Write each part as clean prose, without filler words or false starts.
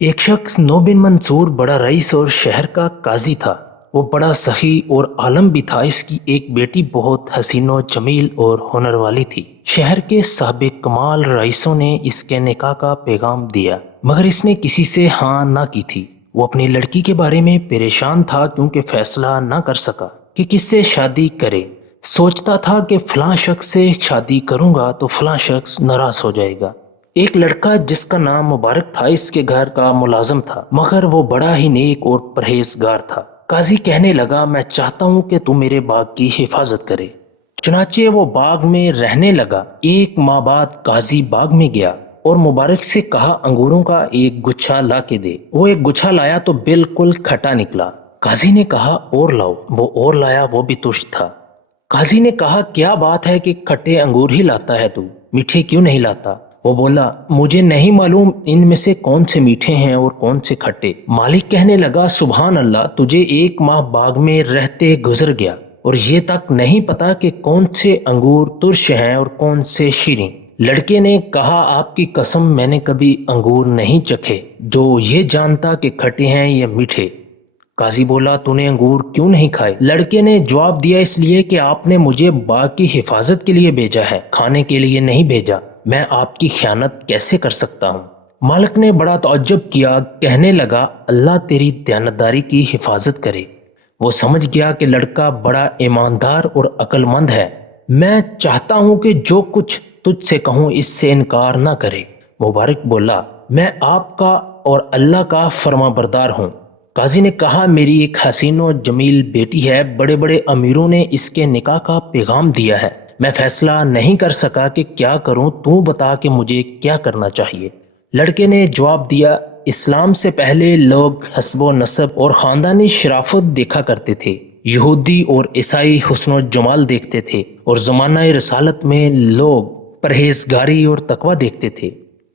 एक शख्स नो बिन मंसूर बड़ा रईस और शहर का काजी था। वो बड़ा सखी और आलम भी था। इसकी एक बेटी बहुत हसीनो जमील और हुनर वाली थी। शहर के साबिक कमाल रईसों ने इसके निकाह का पैगाम दिया, मगर इसने किसी से हाँ ना की थी। वो अपनी लड़की के बारे में परेशान था क्योंकि फैसला ना कर सका कि किससे शादी करे। सोचता था कि फलां शख्स से शादी करूंगा तो फलां शख्स नाराज हो जाएगा। एक लड़का जिसका नाम मुबारक था इसके घर का मुलाजिम था, मगर वो बड़ा ही नेक और परहेजगार था। काजी कहने लगा, मैं चाहता हूँ कि तू मेरे बाग की हिफाजत करे। चुनाचे वो बाग में रहने लगा। एक माह बाद काजी बाग में गया और मुबारक से कहा, अंगूरों का एक गुच्छा ला के दे। वो एक गुच्छा लाया तो बिल्कुल खटा निकला। काजी ने कहा, और लाओ। वो और लाया, वो भी तुष्ट था। काजी ने कहा, क्या बात है कि खट्टे अंगूर ही लाता है तू, मीठे क्यों नहीं लाता? वो बोला, मुझे नहीं मालूम इनमें से कौन से मीठे हैं और कौन से खट्टे। मालिक कहने लगा, सुभान अल्लाह, तुझे एक माह बाग में रहते गुजर गया और ये तक नहीं पता कि कौन से अंगूर तुर्श हैं और कौन से शीरीं। लड़के ने कहा, आपकी कसम, मैंने कभी अंगूर नहीं चखे जो ये जानता कि खट्टे हैं या मीठे। काजी बोला, तूने अंगूर क्यों नहीं खाए? लड़के ने जवाब दिया, इसलिए कि आपने मुझे बाग की हिफाजत के लिए भेजा है, खाने के लिए नहीं भेजा। मैं आपकी खयानत कैसे कर सकता हूँ? मालिक ने बड़ा तअज्जुब किया, कहने लगा, अल्लाह तेरी दयानतदारी की हिफाजत करे। वो समझ गया कि लड़का बड़ा ईमानदार और अक्लमंद है। मैं चाहता हूँ कि जो कुछ तुझसे कहूँ इससे इनकार ना करे। मुबारक बोला, मैं आपका और अल्लाह का फर्माबरदार हूँ। काजी ने कहा, मेरी एक हसीन और जमील बेटी है। बड़े बड़े अमीरों ने इसके निकाह का पैगाम दिया है। मैं फैसला नहीं कर सका कि क्या करूं, तू बता कि मुझे क्या करना चाहिए। लड़के ने जवाब दिया, इस्लाम से पहले लोग हस्बो नसब और ख़ानदानी शराफत देखा करते थे। यहूदी और ईसाई हुस्न जमाल देखते थे और ज़माना रसालत में लोग परहेजगारी और तकवा देखते थे।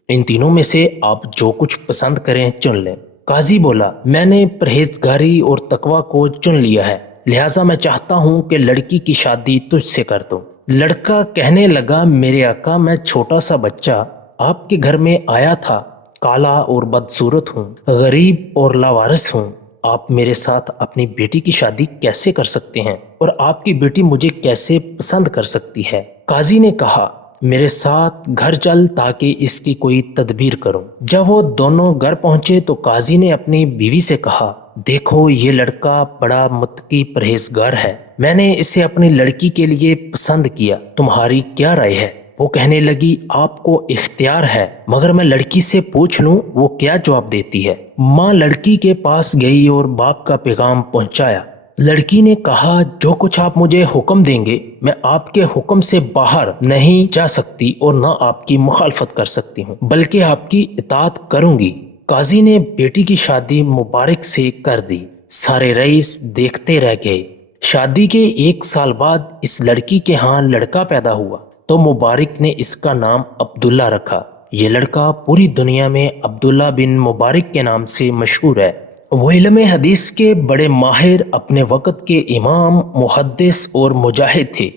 इन तीनों में से आप जो कुछ पसंद करें चुन लें। काजी बोला, मैंने परहेजगारी और तकवा को चुन लिया है, लिहाजा मैं चाहता हूँ कि लड़की की शादी तुझसे कर दूं। लड़का कहने लगा, मेरे आका, मैं छोटा सा बच्चा आपके घर में आया था। काला और बदसूरत हूँ, गरीब और लावारिस हूँ। आप मेरे साथ अपनी बेटी की शादी कैसे कर सकते हैं और आपकी बेटी मुझे कैसे पसंद कर सकती है? काजी ने कहा, मेरे साथ घर चल ताकि इसकी कोई तदबीर करूं। जब वो दोनों घर पहुंचे तो काजी ने अपनी बीवी से कहा, देखो, ये लड़का बड़ा मुत्तकी परहेजगार है। मैंने इसे अपनी लड़की के लिए पसंद किया। तुम्हारी क्या राय है? वो कहने लगी, आपको इख्तियार है, मगर मैं लड़की से पूछ लूं वो क्या जवाब देती है। माँ लड़की के पास गई और बाप का पैगाम पहुंचाया। लड़की ने कहा, जो कुछ आप मुझे हुक्म देंगे, मैं आपके हुक्म से बाहर नहीं जा सकती और न आपकी मुखालफत कर सकती हूँ, बल्कि आपकी इताअत करूंगी। काजी ने बेटी की शादी मुबारक से कर दी। सारे रईस देखते रह गए। शादी के एक साल बाद इस लड़की के यहाँ लड़का पैदा हुआ तो मुबारक ने इसका नाम अब्दुल्ला रखा। ये लड़का पूरी दुनिया में अब्दुल्ला बिन मुबारक के नाम से मशहूर है। वो इल्म हदीस के बड़े माहिर, अपने वक़्त के इमाम, मुहद्दिस और मुजाहिद थे।